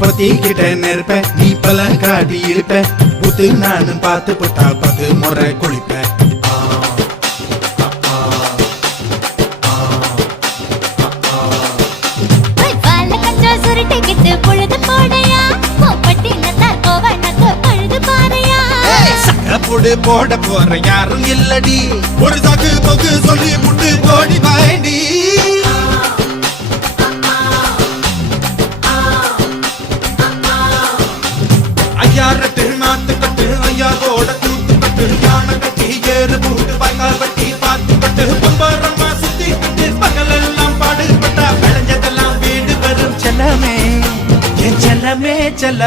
நெருப்ப நீ பல காட்டி இருப்ப புத்து நானும் பார்த்து புட்டா பத்து முறை சக்கப்புடு போட போற யாரும் இல்லடி. ஒரு ஐயாரத்து நாத்து கட்டு ஐயா யானை கட்டி ஏறு பூட்டு பாய்க்கால் வட்டி பாத்து பம்பரமா சுத்தி கட்டு பகலெல்லாம் பாடுபட்டா விளைஞ்சதெல்லாம் வீடு வரும் செல்லமே. என் செல்லமே செல்ல